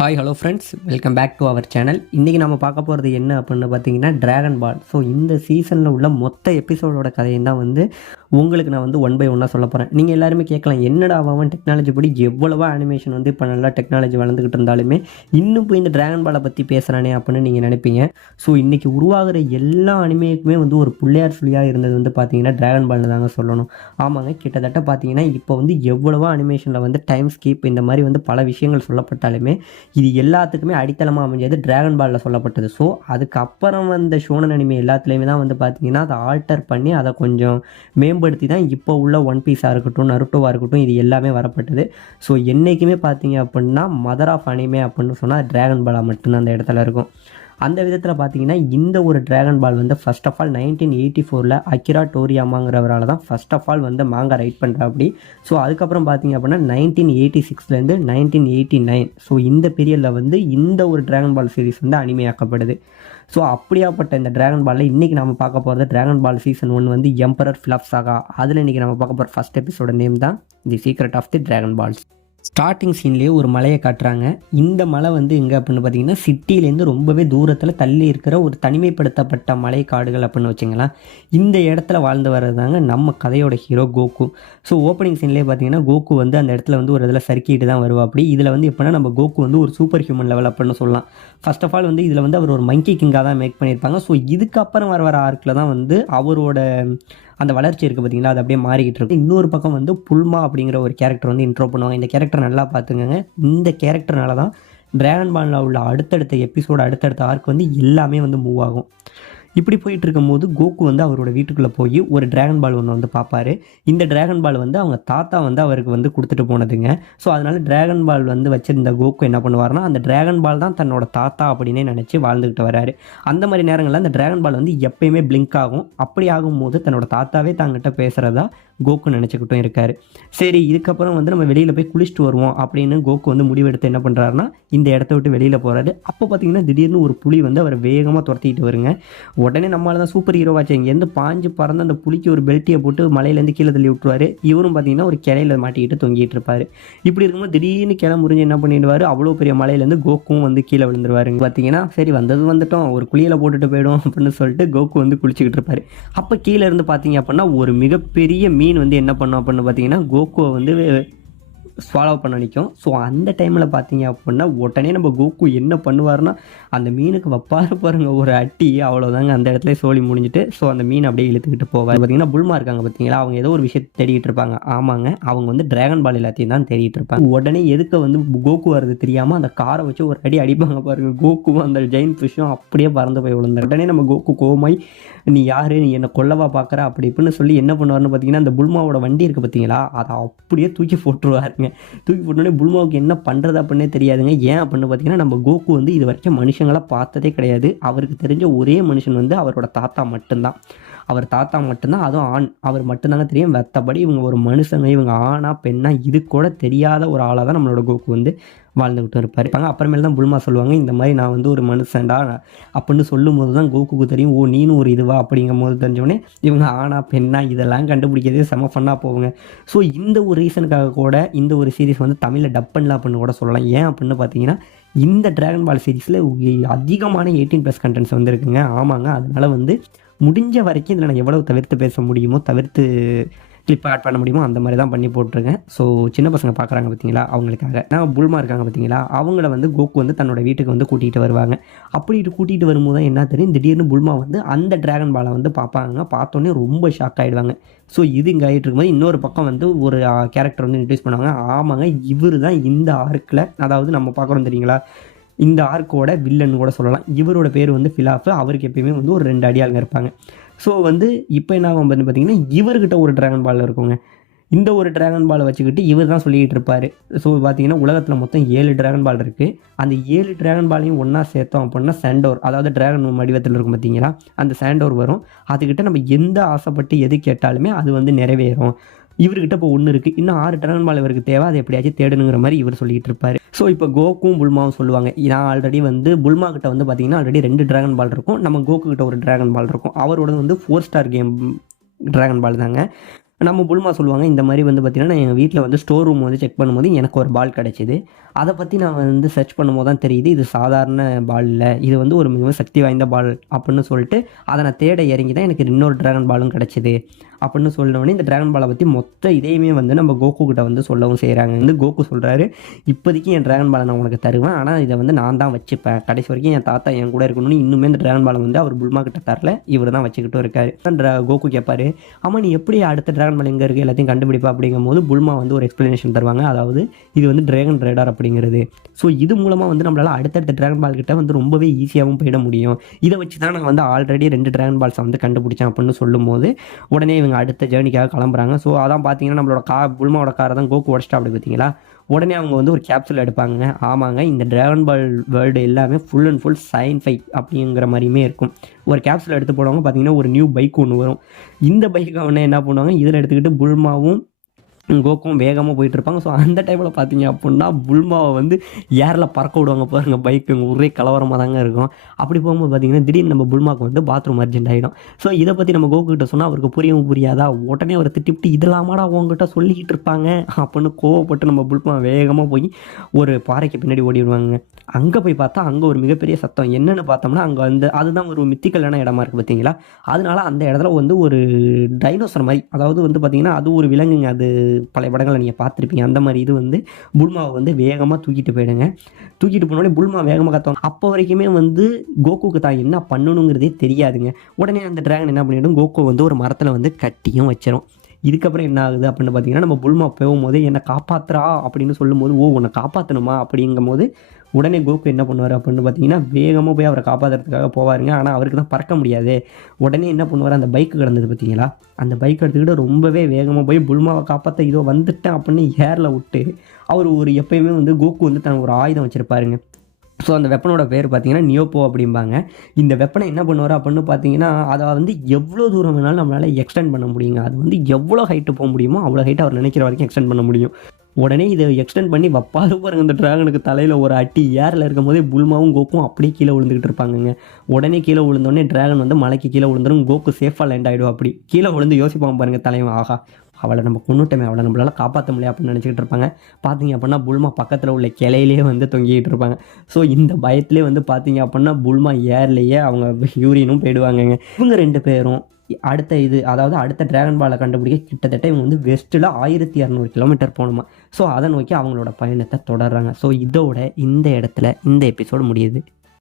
Hi hello friends, welcome back to our channel. இன்றைக்கி நம்ம பார்க்க போகிறது என்ன அப்படின்னு பார்த்தீங்கன்னா டிராகன் பால். ஸோ இந்த சீசனில் உள்ள மொத்த எபிசோடோட கதையும் தான் உங்களுக்கு நான் ஒன் பை ஒன்னாக சொல்ல போகிறேன். நீங்கள் எல்லாருமே கேட்கலாம், என்னடா அவன் டெக்னாலஜி படி எவ்வளவோ அனிமேஷன் இப்போ நல்லா டெக்னாலஜி வளர்ந்துக்கிட்டு இருந்தாலுமே இன்னும் போய் இந்த டிராகன் பாலை பற்றி பேசுகிறானே அப்படின்னு நீங்கள் நினைப்பீங்க. ஸோ இன்றைக்கி உருவாகிற எல்லா அனிமேக்குமே ஒரு பிள்ளையார் சொல்லியாக இருந்தது பார்த்தீங்கன்னா டிராகன் பால்னு தாங்க சொல்லணும். ஆமாங்க, கிட்டத்தட்ட பார்த்தீங்கன்னா இப்போ எவ்வளவோ அனிமேஷனில் டைம் ஸ்கீப் இந்த மாதிரி பல விஷயங்கள் சொல்லப்பட்டாலுமே இது எல்லாத்துக்குமே அடித்தளமாக அமைஞ்சது டிராகன் பாலில் சொல்லப்பட்டது. ஸோ அதுக்கப்புறம் வந்த ஷோனன் அனிமே எல்லாத்துலேயுமே தான் பார்த்தீங்கன்னா அதை ஆல்டர் பண்ணி அதை கொஞ்சம் மேம்படுத்தி தான் இப்போ உள்ள ஒன் பீஸாக இருக்கட்டும், நருட்டோவாக இருக்கட்டும், இது எல்லாமே வரப்பட்டது. ஸோ என்றைக்குமே பார்த்தீங்க அப்படின்னா மதர் ஆஃப் அனிமே அப்படின்னு சொன்னால் டிராகன் பாலாக மட்டும்தான் அந்த இடத்துல இருக்கும். அந்த விதத்தில் பார்த்தீங்கன்னா இந்த ஒரு dragon Ball first of all 1984 Akira டோரியாமாங்கிறவரால் தான் first of all manga write பண்ணுறா அப்படி. ஸோ அதுக்கப்புறம் பார்த்தீங்க அப்படின்னா 1986 1989, ஸோ இந்த பீரியடில் இந்த ஒரு டிராகன் பால் சீரிஸ் அனிமையாக்கப்படுது. ஸோ அப்படியாப்பட்ட இந்த டிராகன் பாலில் இன்றைக்கி நம்ம பார்க்க போகிறது dragon ball season 1 emperor pilaf saga. அதில் இன்றைக்கி நம்ம பார்க்க போகிற ஃபஸ்ட் எபிசோட நேம் தான் the secret of the dragon balls. Starting சீன்லேயே ஒரு மலையை காட்டுறாங்க. இந்த மலை எங்கே அப்படின்னு பார்த்தீங்கன்னா சிட்டியிலேருந்து ரொம்பவே தூரத்தில் தள்ளி இருக்கிற ஒரு தனிமைப்படுத்தப்பட்ட மலை காடுகள் அப்படின்னு வச்சுங்களேன். இந்த இடத்துல வாழ்ந்து வர்றது தாங்க நம்ம கதையோட ஹீரோ கோகு. ஸோ ஓப்பனிங் சீன்லேயே பார்த்தீங்கன்னா கோகு அந்த இடத்துல ஒரு இதில் சறுக்கிட்டு தான் வருவா. அப்படி இதில் எப்படின்னா நம்ம கோகு ஒரு சூப்பர் ஹியூமன் லெவல் அப்படின்னு சொல்லலாம். ஃபர்ஸ்ட் ஆஃப் ஆல் இதில் அவர் ஒரு மங்கி கிங்காக தான் மேக் பண்ணியிருப்பாங்க. ஸோ இதுக்கப்புறம் வர ஆர்க்கில் தான் அவரோட அந்த வளர்ச்சி இருக்குது பார்த்தீங்களா, அது அப்படியே மாறிக்கிட்டு இருக்கு. இன்னொரு பக்கம் புல்மா அப்படிங்கிற ஒரு கேரக்டர் இன்ட்ரோ பண்ணுவாங்க. இந்த கேரக்டர் நல்லா பார்த்துங்க. இந்த கேரக்டர்னால தான் டிராகன் பாலில் உள்ள அடுத்தடுத்த எபிசோடு, அடுத்தடுத்த ஆர்க் எல்லாமே மூவ் ஆகும். இப்படி போயிட்டு இருக்கும்போது கோகு அவரோட வீட்டுக்குள்ளே போய் ஒரு டிராகன் பால் ஒன்று பார்ப்பாரு. இந்த டிராகன் பால் அவங்க தாத்தா அவருக்கு கொடுத்துட்டு போனதுங்க. ஸோ அதனால் டிராகன் பால் வச்சிருந்த கோகு என்ன பண்ணுவார்னா அந்த டிராகன் பால் தான் தன்னோட தாத்தா அப்படின்னே நினச்சி வாழ்ந்துக்கிட்டு வராரு. அந்த மாதிரி நேரங்களில் அந்த டிராகன் பால் எப்பயுமே பிளிங்க் ஆகும். அப்படி ஆகும்போது தன்னோட தாத்தாவே தாங்கிட்ட பேசுகிறதா கோகு நினச்சிக்கிட்டும் இருக்கார். சரி, இதுக்கப்புறம் நம்ம வெளியில் போய் குளிச்சுட்டு வருவோம் அப்படின்னு கோகு முடிவெடுத்து என்ன பண்ணுறாருனா இந்த இடத்த விட்டு வெளியில் போகிறாரு. அப்போ பார்த்தீங்கன்னா திடீர்னு ஒரு புலி அவர் வேகமாக துரத்திக்கிட்டு வருங்க. உடனே நம்மளால தான் சூப்பர் ஹீரோவாச்சு எங்கேருந்து பாஞ்சு பறந்து அந்த புலிக்கு ஒரு பெல்ட்டியை போட்டு மலையிலேருந்து கீழே தள்ளி விட்டுருவார். இவரும் பார்த்தீங்கன்னா ஒரு கிளையில் மாட்டிக்கிட்டு தொங்கிட்டு இருப்பார். இப்படி இருக்கும்போது திடீர்னு கிளை முறிஞ்சு என்ன பண்ணிடுவார், அவ்வளோ பெரிய மலையிலேருந்து கோகும் கீழே விழுந்துருவாருங்க. பார்த்தீங்கன்னா சரி வந்துட்டோம், ஒரு குளியில் போட்டுட்டு போயிடும் அப்படின்னு சொல்லிட்டு கோகு குளிச்சுக்கிட்டு இருப்பார். அப்போ கீழே இருந்து பார்த்தீங்க அப்படின்னா ஒரு மிகப்பெரிய மீன் என்ன பண்ணும் அப்படின்னு பார்த்தீங்கன்னா கோகுவை ஸ்வாலோ பண்ண நிற்கும். ஸோ அந்த டைமில் பார்த்தீங்க அப்படின்னா உடனே நம்ம கோகு என்ன பண்ணுவார்னா அந்த மீனுக்கு வைப்பாரு பாருங்க ஒரு அட்டி, அவ்வளோதாங்க, அந்த இடத்துல சோழி முடிஞ்சிட்டு. ஸோ அந்த மீன் அப்படியே இழுத்துக்கிட்டு போவார். பார்த்தீங்கன்னா புல்மா இருக்காங்க பார்த்தீங்களா, அவங்க ஏதோ ஒரு விஷயத்தை தேடிட்டு இருப்பாங்க. ஆமாங்க, அவங்க டிராகன் பால் எல்லாத்தையும் தான் தேடிட்டு இருப்பாங்க. உடனே எதுக்கு கோகு வருது தெரியாமல் அந்த காரை வச்சு ஒரு அடி அடிப்பாங்க பாருங்க. கோகுவும் அந்த ஜெயின் ஃபிஷ்ஷும் அப்படியே பறந்து போய் விழுந்தார். உடனே நம்ம கோகு கோமாய், நீ யார், நீ என்னை கொல்லவா பார்க்குற அப்படி இப்படின்னு சொல்லி என்ன பண்ணுவார்னு பார்த்தீங்கன்னா அந்த புல்மாவோட வண்டி இருக்குது பார்த்தீங்களா, அதை அப்படியே தூக்கி போட்டுருவாருங்க. தூக்கி போட்டோடனே புல்மாவுக்கு என்ன பண்ணுறது அப்படின்னே தெரியாதுங்க. ஏன் அப்படின்னு பார்த்தீங்கன்னா நம்ம கோகு இது வரைக்கும் மனுஷங்களாக பார்த்ததே கிடையாது. அவருக்கு தெரிஞ்ச ஒரே மனுஷன் அவரோட தாத்தா மட்டும்தான். அவர் தாத்தா மட்டும்தான், அதுவும் ஆண், அவர் மட்டும்தாங்க தெரியும். மற்றபடி இவங்க ஒரு மனுஷங்க, இவங்க ஆணா பெண்ணா இது கூட தெரியாத ஒரு ஆளாக தான் நம்மளோட கோகு வாழ்ந்துக்கிட்டு இருப்பார். அப்புறமேல தான் புல்மா சொல்லுவாங்க, இந்த மாதிரி நான் ஒரு மனுஷன்டா அப்படின்னு சொல்லும் போது தான் கோகுக்கு தெரியும், ஓ நீனும் ஒரு இதுவா அப்படிங்கும் போது தெரிஞ்சோடனே இவங்க ஆணா பெண்ணா இதெல்லாம் கண்டுபிடிக்கிறதே செம ஃபன்னாக போகுங்க. ஸோ இந்த ஒரு ரீசனுக்காக கூட இந்த ஒரு சீரிஸ் தமிழில் டப் பண்ணலாம் அப்படின்னு கூட சொல்லலாம். ஏன் அப்படின்னு பார்த்தீங்கன்னா இந்த டிராகன் பால் சீரிஸில் அதிகமான 18+ கண்டென்ட்ஸ் இருக்குங்க. ஆமாங்க, அதனால் முடிஞ்ச வரைக்கும் இதில் நான் எவ்வளவு தவிர்த்து பேச முடியுமோ, தவிர்த்து கிளிப் ஆட் பண்ண முடியுமோ அந்த மாதிரி தான் பண்ணி போட்டிருக்கேன். ஸோ சின்ன பசங்க பார்க்குறாங்க பார்த்தீங்களா, அவங்களுக்காக. நான் புல்மா இருக்காங்க பார்த்தீங்களா, அவங்கள கோகு தன்னோட வீட்டுக்கு கூட்டிகிட்டு வருவாங்க. அப்படி கூட்டிகிட்டு வரும்போது தான் என்ன தெரியும், திடீர்னு புல்மா அந்த டிராகன் பாலை பார்ப்பாங்க. பார்த்தோன்னே ரொம்ப ஷாக் ஆகிடுவாங்க. ஸோ இது இங்கே ஆகிட்டு இருக்கும்போது இன்னொரு பக்கம் ஒரு கேரக்டர் இன்ட்ரடியூஸ் பண்ணுவாங்க. ஆமாங்க, இவர் தான் இந்த ஆர்க்கில், அதாவது நம்ம பார்க்குறோம் தெரியுங்களா, இந்த ஆர்க்கோட வில்லன் கூட சொல்லலாம். இவரோட பேர் ஃபிலாப். அவருக்கு எப்பயுமே ஒரு 2 அடியாளுங்க இருப்பாங்க. ஸோ இப்போ என்ன ஆகும் பார்த்தீங்கன்னா இவர்கிட்ட ஒரு டிராகன் பால் இருக்குங்க. இந்த ஒரு டிராகன் பாலை வச்சுக்கிட்டு இவர் தான் சொல்லிக்கிட்டு இருப்பார். ஸோ பார்த்தீங்கன்னா உலகத்தில் மொத்தம் 7 டிராகன் பால் இருக்குது. அந்த 7 டிராகன் பாலையும் ஒன்றா சேர்த்தோம் அப்படின்னா சாண்டோர், அதாவது டிராகன் வடிவத்தில் இருக்கும் பார்த்தீங்களா, அந்த சாண்டோர் வரும். அதுக்கிட்ட நம்ம எந்த ஆசைப்பட்டு எது கேட்டாலுமே அது நிறைவேறும். இவர்கிட்ட இப்போ ஒன்று இருக்குது, இன்னும் 6 டிராகன் பால் இவருக்கு தேவை, அதை எப்படியாச்சும் தேடணுங்கிற மாதிரி இவர் சொல்லிகிட்டு இருப்பார். ஸோ இப்போ கோகும் புல்மாவும் சொல்லுவாங்க, நான் ஆல்ரெடி புல்மா கிட்ட பார்த்தீங்கன்னா ஆல்ரெடி 2 டிராகன் பால் இருக்கும், நம்ம கோகு கிட்ட ஒரு டிராகன் பால் இருக்கும். அவரோட 4 ஸ்டார் கேம் டிராகன் பால் தாங்க. நம்ம புல்மா சொல்லுவாங்க, இந்த மாதிரி வந்து பார்த்தீங்கன்னா, நான் எங்கள் வீட்டில் வந்து ஸ்டோர் ரூம் வந்து செக் பண்ணும்போது எனக்கு ஒரு பால் கிடச்சிது. அதை பற்றி நான் வந்து சர்ச் பண்ணும்போது தான் தெரியுது, இது சாதாரண பால் இல்லை, இது வந்து ஒரு மிகவும் சக்தி வாய்ந்த பால் அப்படின்னு சொல்லிட்டு அதை நான் தேட இறங்கி தான் எனக்கு இன்னொரு ட்ராகன் பாலும் கிடச்சிது அப்படின்னு சொன்னோடனே இந்த ட்ராகன் பாலை பற்றி மொத்த இதையுமே வந்து நம்ம கோகு கிட்ட வந்து சொல்லவும் செய்கிறாங்க. வந்து கோகு சொல்கிறாரு, இப்போதைக்கு என் ட்ராகன் பாலை நான் உனக்கு தருவேன், ஆனால் இதை வந்து நான் தான் வச்சுப்பேன், கடைசி வரைக்கும் என் தாத்தா என் கூட இருக்கணும்னு இன்னுமே இந்த ட்ராகன் பாலை வந்து அவர் புல்மா கிட்ட தரல, இவர் தான் வச்சுக்கிட்டும் இருக்காரு. கோகு கேட்பாரு, ஆமாம் நீ எப்படி அடுத்த ட்ராகன் பால் எங்கே இருக்குது எல்லாத்தையும் கண்டுபிடிப்பா அப்படிங்கும்போது புல்மா வந்து ஒரு எக்ஸ்ப்ளனேஷன் தருவாங்க. அதாவது இது வந்து ட்ராகன் ரேடார் அப்படிங்கிறது. ஸோ இது மூலமாக வந்து நம்மளால் அடுத்தடுத்த ட்ராகன் பால் கிட்ட வந்து ரொம்பவே ஈஸியாகவும் போயிட முடியும். இதை வச்சு தான் நான் வந்து ஆல்ரெடி 2 ட்ராகன் பால்ஸை வந்து கண்டுபிடிச்சேன் அப்படின்னு சொல்லும்போது உடனே இவங்க அடுத்த ஜேர்னிக்காக கிளம்புறாங்க. ஸோ அதான் பார்த்தீங்கன்னா நம்மளோட புல்மாவோட காரை தான் கோகு உடச்சிட்டா அப்படி பார்த்தீங்களா. உடனே அவங்க வந்து ஒரு கேப்சூல் எடுப்பாங்க. ஆமாங்க, இந்த ட்ராகன் பால் வேர்ல்டு எல்லாமே ஃபுல் அண்ட் ஃபுல் சயின்ஃபை அப்படிங்கிற மாதிரியுமே இருக்கும். ஒரு கேப்சூல் எடுத்து போனவங்க பார்த்தீங்கன்னா ஒரு நியூ பைக் ஒன்று வரும். இந்த பைக்கை உடனே என்ன பண்ணுவாங்க, இதில் எடுத்துக்கிட்டு புல்மாவும் கோக்கும் வேகமாக போயிட்டுருப்பாங்க. ஸோ அந்த டைமில் பார்த்தீங்க அப்படின்னா புல்மாவை வந்து ஏரில் பறக்க விடுவாங்க பாருங்கள், பைக்கு ஒரே கலவரமாக தாங்க இருக்கும். அப்படி போகும்போது பார்த்தீங்கன்னா திடீர்னு நம்ம புல்மாவுக்கு வந்து பாத்ரூம் அர்ஜென்ட் ஆகிடும். ஸோ இதை பற்றி நம்ம கோகுக்கிட்ட சொன்னால் அவருக்கு புரியவும் புரியாதா, உடனே அவரை திட்டிவிட்டு இதெல்லாமாடா உங்ககிட்ட சொல்லிக்கிட்டு இருப்பாங்க அப்படின்னு கோவப்பட்டு நம்ம புல்மா வேகமாக போய் ஒரு பாறைக்கு பின்னாடி ஓடிடுவாங்க. அங்கே போய் பார்த்தா அங்கே ஒரு மிகப்பெரிய சத்தம். என்னென்னு பார்த்தோம்னா அங்கே வந்து அதுதான் ஒரு மித்திக்கலான இடமா இருக்குது பார்த்தீங்களா. அதனால அந்த இடத்துல வந்து ஒரு டைனோசர் மாதிரி, அதாவது வந்து பார்த்திங்கன்னா அது ஒரு விலங்குங்க, அது பழைய படங்களை நீங்கள் பார்த்துருப்பீங்க. அந்த மாதிரி இது வந்து புல்மாவை வந்து வேகமாக தூக்கிட்டு போயிடுங்க. தூக்கிட்டு போனோடனே புல்மா வேகமாக கத்தோம். அப்போ வரைக்குமே வந்து கோகுக்கு தான் என்ன பண்ணணுங்கிறதே தெரியாதுங்க. உடனே அந்த டிராகன் என்ன பண்ணிவிடும், கோகு வந்து ஒரு மரத்தில் வந்து கட்டியும் வச்சிடும். இதுக்கப்புறம் என்ன ஆகுது அப்படின்னு பார்த்தீங்கன்னா, நம்ம புல்மா போகும்போது என்னை காப்பாற்றுறா அப்படின்னு சொல்லும்போது, ஓ உன்னை காப்பாற்றணுமா அப்படிங்கும் போது உடனே கோகு என்ன பண்ணுவார் அப்படின்னு பார்த்தீங்கன்னா, வேகமாக போய் அவரை காப்பாற்றுறதுக்காக போவாருங்க. ஆனால் அவருக்கு தான் பறக்க முடியாது. உடனே என்ன பண்ணுவார், அந்த பைக்கு கிடந்தது பார்த்தீங்களா, அந்த பைக் எடுத்துக்கிட்டு ரொம்பவே வேகமாக போய் புல்மாவை காப்பாற்ற இதோ வந்துட்டேன் அப்படின்னு ஏரில் விட்டு அவர் ஒரு எப்பயுமே வந்து கோகு வந்து தன் ஒரு ஆயுதம் வச்சுருப்பாருங்க. ஸோ அந்த வெப்பனோட பேர் பார்த்தீங்கன்னா நியோப்போ அப்படிம்பாங்க. இந்த வெப்பனை என்ன பண்ணுவார் அப்படின்னு பார்த்தீங்கன்னா, அதை வந்து எவ்வளோ தூரம் வேணாலும் நம்மளால் எக்ஸ்டெண்ட் பண்ண முடியுங்க. அது வந்து எவ்வளோ ஹைட்டு போக முடியுமோ அவ்வளோ ஹைட்டு அவர் நினைக்கிற வரைக்கும் எக்ஸ்டெண்ட் பண்ண முடியும். உடனே இதை எக்ஸ்டெண்ட் பண்ணி வப்பாரு பாருங்க, இந்த ட்ராகனுக்கு தலையில் ஒரு அட்டி. ஏரில் இருக்கும் போதே புல்மாவும் கோக்கும் அப்படியே கீழே விழுந்துக்கிட்டு இருப்பாங்கங்க. உடனே கீழே விழுந்தோடனே ட்ராகன் வந்து மலைக்கு கீழே விழுந்துடும். கோக்கு சேஃபாக லேண்ட் ஆகிடும். அப்படி கீழே விழுந்து யோசிப்பாங்க பாருங்கள் தலைவன், ஆகா அவளை நம்ம கொண்டுட்டோமே, அவளை நம்மளால் காப்பாற்ற முடியாது அப்படின்னு நினச்சிக்கிட்டு இருப்பாங்க. பார்த்தீங்க அப்படின்னா புல்மா பக்கத்தில் உள்ள கிளையிலே வந்து தொங்கிக்கிட்டு இருப்பாங்க. ஸோ இந்த பயத்திலே வந்து பார்த்தீங்க அப்படின்னா புல்மா ஏர்லேயே அவங்க யூரினும் போயிடுவாங்கங்க. இவங்க 2 பேரும் அடுத்த ட்ராகன் பாலை கண்டுபிடிக்க கிட்டத்தட்ட இவங்க வந்து வெஸ்ட்டில் 1200 கிலோமீட்டர் போகணுமா. ஸோ அதை நோக்கி அவங்களோட பயணத்தை தொடர்றாங்க. ஸோ இதோட இந்த இடத்துல இந்த எபிசோடு முடியுது.